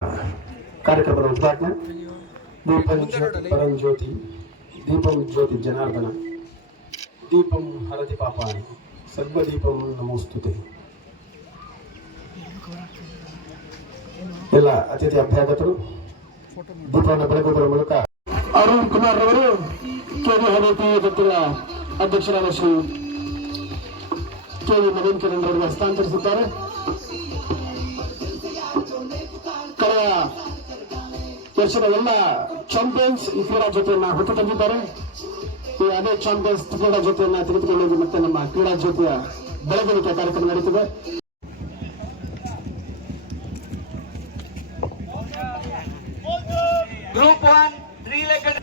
ಕಾರ್ಯಕ್ರಮದ ಉದ್ಘಾಟನೆ ದೀಪಂ ಪರಂ ಜ್ಯೋತಿ ದೀಪಂ ಜ್ಯೋತಿ ಜನಾರ್ದನ ದೀಪಂ ಹರತಿ ಪಾಪಾನಿ ಸರ್ವದೀಪಂ ನಮೋಸ್ತುತೆ. ಎಲ್ಲ ಅತಿಥಿ ಅಭ್ಯಾಗತರು ದೀಪವನ್ನು ಬೆಳಗುವುದರ ಮೂಲಕ ಅರುಣ್ ಕುಮಾರ್ ಅವರು ಕೆವಿ ಹರತಿ ಜೊತೆಯ ಅಧ್ಯಕ್ಷರಾದ ಶ್ರೀ ಕೆವಿ ನವೀನ್ ಕಿರಣ್ ಅವರಿಗೆ ಹಸ್ತಾಂತರಿಸಿದ್ದಾರೆ. ಕಳೆಯ ವರ್ಷದ ಎಲ್ಲ ಚಾಂಪಿಯನ್ಸ್ ಈ ಕ್ರೀಡಾ ಜೊತೆಯನ್ನ ಹೊತ್ತು ತಂದಿದ್ದಾರೆ. ಈ ಅದೇ ಚಾಂಪಿಯನ್ಸ್ ಕ್ರೀಡಾ ಜೊತೆಯನ್ನ ತೆಗೆದುಕೊಂಡು ಮತ್ತೆ ನಮ್ಮ ಕ್ರೀಡಾ ಜೊತೆಯ ಬೆಳವಣಿಗೆ ಕಾರ್ಯಕ್ರಮ ನಡೀತಿದೆ. Group 1 3-legged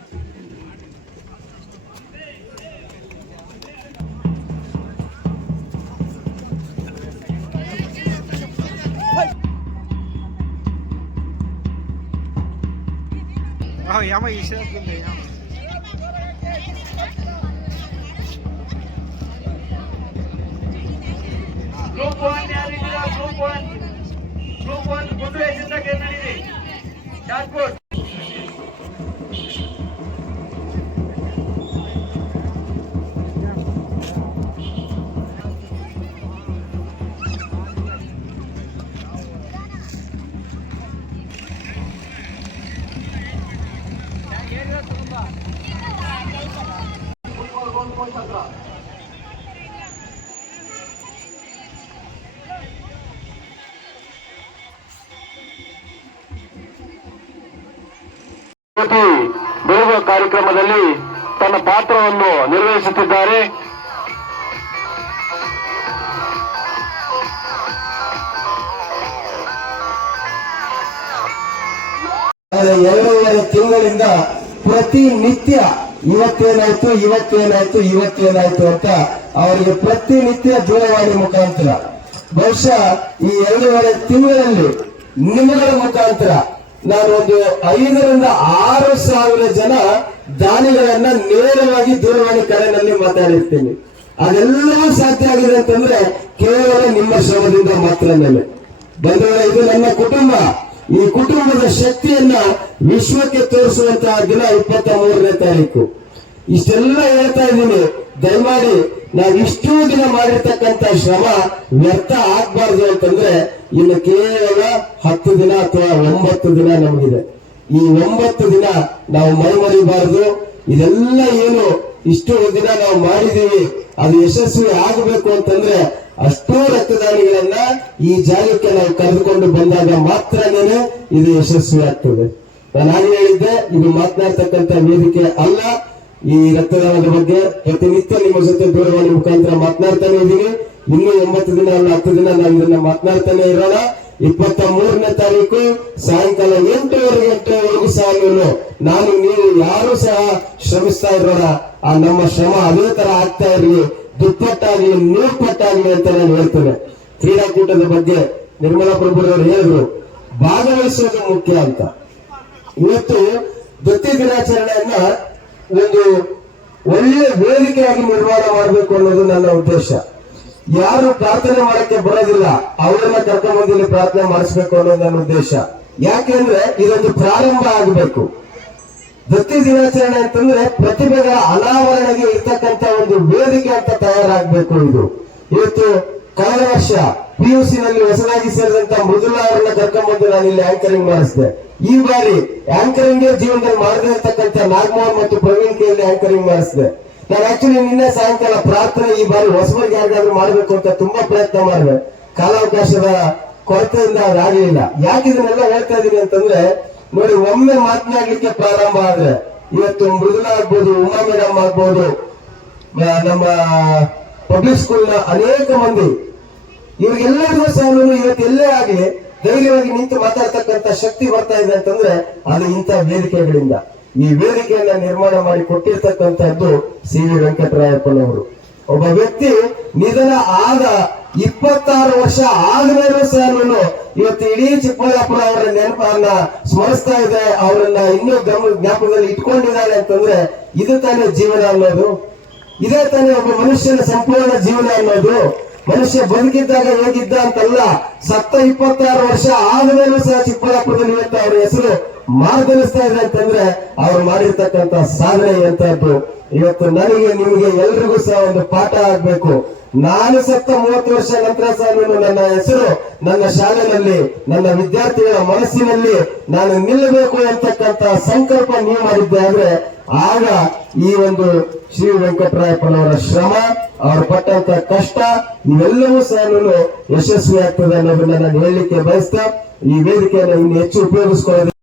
Yama işe yapıldı ya. Group 1 ಯಾರಿದ್ದೀರಾ? ಗ್ರೂಪ್ 1 ಗುಂಡು ಎಸೆತ ನಡೆದಿದೆ. ಶಾಟ್ಪುಟ್ ಬೆಳಗುವ ಕಾರ್ಯಕ್ರಮದಲ್ಲಿ ತನ್ನ ಪಾತ್ರವನ್ನು ನಿರ್ವಹಿಸುತ್ತಿದ್ದಾರೆ. ಎರಡೂವರೆ ತಿಂಗಳಿಂದ ಪ್ರತಿನಿತ್ಯ ಇವತ್ತೇನಾಯ್ತು ಅಂತ ಅವರಿಗೆ ಪ್ರತಿನಿತ್ಯ ದೂರವಾಣಿ ಮುಖಾಂತರ ಬಹುಶಃ ಈ 2.5 ತಿಂಗಳಲ್ಲಿ ನಿಮ್ಮಗಳ ಮುಖಾಂತರ ನಾನು ಒಂದು 5,000-6,000 ಜನ ದಾನಿಗಳನ್ನ ನೇರವಾಗಿ ದೂರವಾಣಿ ಕರೆನಲ್ಲಿ ಮಾತಾಡಿರ್ತೀನಿ. ಅದೆಲ್ಲವೂ ಸಾಧ್ಯ ಆಗಿದೆ ಅಂತಂದ್ರೆ ಕೇವಲ ನಿಮ್ಮ ಶ್ರಮದಿಂದ ಮಾತ್ರ. ಬಂಧುಗಳೇ, ಇದು ನನ್ನ ಕುಟುಂಬ. ಈ ಕುಟುಂಬದ ಶಕ್ತಿಯನ್ನ ವಿಶ್ವಕ್ಕೆ ತೋರಿಸುವಂತಹ ದಿನ 23ನೇ ತಾರೀಕು. ಇಷ್ಟೆಲ್ಲ ಹೇಳ್ತಾ ಇದ್ದೀನಿ, ದಯಮಾಡಿ ನಾವಿಷ್ಟೂ ದಿನ ಮಾಡಿರ್ತಕ್ಕಂಥ ಶ್ರಮ ವ್ಯರ್ಥ ಆಗ್ಬಾರ್ದು ಅಂತಂದ್ರೆ ಇನ್ನು ಕೇವಲ 10 ದಿನ ಅಥವಾ 9 ದಿನ ನಮಗಿದೆ. ಈ 9 ದಿನ ನಾವು ಮರಿಬಾರದು. ಇದೆಲ್ಲ ಏನು ಇಷ್ಟು ದಿನ ನಾವು ಮಾಡಿದೀವಿ ಅದು ಯಶಸ್ವಿ ಆಗಬೇಕು ಅಂತಂದ್ರೆ ಅಷ್ಟೂ ರಕ್ತದಾನಿಗಳನ್ನ ಈ ಜಾಗಕ್ಕೆ ನಾವು ಕರೆದುಕೊಂಡು ಬಂದಾಗ ಮಾತ್ರನೇ ಇದು ಯಶಸ್ವಿ ಆಗ್ತದೆ. ನಾನು ಹಾಗೆ ಹೇಳಿದ್ದೆ, ಇದು ಮಾತನಾಡ್ತಕ್ಕಂಥ ವೇದಿಕೆ ಅಲ್ಲ. ಈ ರಕ್ತದಾನದ ಬಗ್ಗೆ ಪ್ರತಿನಿತ್ಯ ನಿಮ್ಮ ಜೊತೆ ದೂರವಾಣಿ ಮುಖಾಂತರ ಮಾತನಾಡ್ತಾನೆ ಇದ್ದೀನಿ. ಇನ್ನೂ 9 ದಿನ ಅಲ್ಲ 10 ದಿನ ನಾವು ಇದನ್ನ ಮಾತನಾಡ್ತಾನೆ ಇರೋಣ. 23ನೇ ತಾರೀಕು ಸಾಯಂಕಾಲ 8:30 ಸಹ ನಾನು ನೀವು ಯಾರು ಸಹ ಶ್ರಮಿಸ್ತಾ ಇರೋಣ. ಆ ನಮ್ಮ ಶ್ರಮ ಅದೇ ತರ ಆಗ್ತಾ ಇರಲಿ, ದುಪ್ಪಟ್ಟಾಗ್ಲಿ 100 ಪಟ್ಟಾಗ್ಲಿ ಅಂತ ನಾನು ಹೇಳ್ತೇನೆ. ಕ್ರೀಡಾಕೂಟದ ಬಗ್ಗೆ ನಿರ್ಮಲಾ ಪ್ರಭುರವರು ಹೇಳಿದ್ರು, ಭಾಗವಹಿಸೋದು ಮುಖ್ಯ ಅಂತ. ಇವತ್ತು ದತ್ತಿ ದಿನಾಚರಣೆಯನ್ನ ಒಂದು ಒಳ್ಳೆಯ ವೇದಿಕೆಯಾಗಿ ನಿರ್ಮಾಣ ಮಾಡಬೇಕು ಅನ್ನೋದು ನನ್ನ ಉದ್ದೇಶ. ಯಾರು ಪ್ರಾರ್ಥನೆ ಮಾಡಕ್ಕೆ ಬರೋದಿಲ್ಲ ಅವರನ್ನ ಕರ್ಕೊಂಡ್ಬಂದು ಪ್ರಾರ್ಥನೆ ಮಾಡಿಸ್ಬೇಕು ಅನ್ನೋದು ನನ್ನ ಉದ್ದೇಶ. ಯಾಕೆಂದ್ರೆ ಇದೊಂದು ಪ್ರಾರಂಭ ಆಗಬೇಕು. ದತ್ತಿ ದಿನಾಚರಣೆ ಅಂತಂದ್ರೆ ಪ್ರತಿಭೆಗಳ ಅನಾವರಣೆಗೆ ಇರ್ತಕ್ಕಂಥ ಒಂದು ವೇದಿಕೆ ಅಂತ ತಯಾರಾಗಬೇಕು. ಇದು ಇವತ್ತು ಕಳೆದ ವರ್ಷ PUC ನಲ್ಲಿ ಹೊಸದಾಗಿ ಸೇರಿದಂತ ಮೃದುಲಾ ಅವರನ್ನ ಕರ್ಕೊಂಡ್ಬಂದು ನಾನು ಇಲ್ಲಿ ಆಂಕರಿಂಗ್ ಮಾಡಿಸಿದೆ. ಈ ಬಾರಿ ಆಂಕರಿಂಗ್ ಜೀವನದಲ್ಲಿ ಮಾಡದೇ ಇರ್ತಕ್ಕಂಥ ನಾಗಮೋಹನ್ ಮತ್ತು ಪ್ರವೀಣ್ ಕೇಳಿ ಆಂಕರಿಂಗ್ ಮಾಡಿಸಿದೆ. ನಾನು ಆಕ್ಚುಲಿ ನಿನ್ನೆ ಸಾಯಂಕಾಲ ಪ್ರಾರ್ಥನೆ ಈ ಬಾರಿ ಹೊಸಬರಿಗೆ ಯಾರಿಗಾದ್ರೂ ಮಾಡಬೇಕು ಅಂತ ತುಂಬಾ ಪ್ರಯತ್ನ ಮಾಡಿದೆ. ಕಾಲಾವಕಾಶದ ಕೊರತೆಯಿಂದ ಅದಾಗಲಿಲ್ಲ. ಯಾಕೆ ಇದನ್ನೆಲ್ಲ ಹೇಳ್ತಾ ಇದೀನಿ ಅಂತಂದ್ರೆ ನೋಡಿ, ಒಮ್ಮೆ ಮಾತನಾಡ್ಲಿಕ್ಕೆ ಪ್ರಾರಂಭ ಆದ್ರೆ ಇವತ್ತು ಮೃದುಲಾ ಆಗ್ಬೋದು, ಉಮಾ ಮೇಡಮ್ ಆಗ್ಬೋದು, ನಮ್ಮ ಪಬ್ಲಿಕ್ ಸ್ಕೂಲ್ ನ ಅನೇಕ ಮಂದಿ, ಇವ್ರಿಗೆಲ್ಲರಿಗೂ ಸಹ ಇವತ್ತು ಎಲ್ಲೇ ಆಗ್ಲಿ ಧೈರ್ಯವಾಗಿ ನಿಂತು ಮಾತಾಡ್ತಕ್ಕಂಥ ಶಕ್ತಿ ಬರ್ತಾ ಇದೆ ಅಂತಂದ್ರೆ ಅದು ಇಂಥ ವೇದಿಕೆಗಳಿಂದ. ಈ ವೇದಿಕೆಯನ್ನ ನಿರ್ಮಾಣ ಮಾಡಿ ಕೊಟ್ಟಿರ್ತಕ್ಕಂಥದ್ದು CV ವೆಂಕಟರಾಯಪ್ಪನವರು. ಒಬ್ಬ ವ್ಯಕ್ತಿ ನಿಧನ ಆದ 26 ವರ್ಷ ಆದ್ಮೇಲೂ ಸಹ ಇವತ್ತು ಇಡೀ ಚಿಕ್ಕಬಳ್ಳಾಪುರ ಅವರ ನೆನಪನ್ನ ಸ್ಮರಿಸ್ತಾ ಇದೆ, ಅವರನ್ನ ಇನ್ನೂ ಜ್ಞಾಪಕದಲ್ಲಿ ಇಟ್ಕೊಂಡಿದ್ದಾರೆ ಅಂತಂದ್ರೆ ಇದು ತಾನೇ ಜೀವನ ಅನ್ನೋದು, ಇದೇ ತಾನೇ ಒಬ್ಬ ಮನುಷ್ಯನ ಸಂಪೂರ್ಣ ಜೀವನ ಅನ್ನೋದು. ಮನುಷ್ಯ ಬದುಕಿದ್ದಾಗ ಹೇಗಿದ್ದ ಅಂತಲ್ಲ, ಸತ್ತ 26 ವರ್ಷ ಆದ್ಮೇಲೂ ಸಹ ಚಿಕ್ಕಬಳ್ಳಾಪುರದಲ್ಲಿ ಇವತ್ತು ಅವರ ಹೆಸರು ಮಾರ್ಗದರ್ಶಿಸ್ತಾ ಇದೆ ಅಂತಂದ್ರೆ ಅವ್ರು ಮಾಡಿರ್ತಕ್ಕಂಥ ಸಾಧನೆ ಎಂತದ್ದು. ಇವತ್ತು ನನಗೆ ನಿಮಗೆ ಎಲ್ರಿಗೂ ಸಹ ಒಂದು ಪಾಠ ಆಗ್ಬೇಕು. ನಾನು ಸತ್ತ 30 ವರ್ಷ ನಂತರ ಸಹ ನನ್ನ ಹೆಸರು ನನ್ನ ಶಾಲೆಯಲ್ಲಿ, ನನ್ನ ವಿದ್ಯಾರ್ಥಿಗಳ ಮನಸ್ಸಿನಲ್ಲಿ ನಾನು ನಿಲ್ಲಬೇಕು ಅಂತಕ್ಕಂಥ ಸಂಕಲ್ಪ ನೀವು ಮಾಡಿದ್ದೆ ಆದ್ರೆ ಆಗ ಈ ಒಂದು ಶ್ರೀ ವೆಂಕಟರಾಯಪ್ಪನವರ ಶ್ರಮ, ಅವರು ಪಟ್ಟಂತ ಕಷ್ಟ ಇವೆಲ್ಲವೂ ಸಹ ಯಶಸ್ವಿ ಆಗ್ತದೆ ಅನ್ನೋದನ್ನ ನಾನು ಹೇಳಲಿಕ್ಕೆ ಬಯಸ್ತಾ ಈ ವೇದಿಕೆಯನ್ನು ಇನ್ನು ಹೆಚ್ಚು ಉಪಯೋಗಿಸಿಕೊಳ್ಳೋದು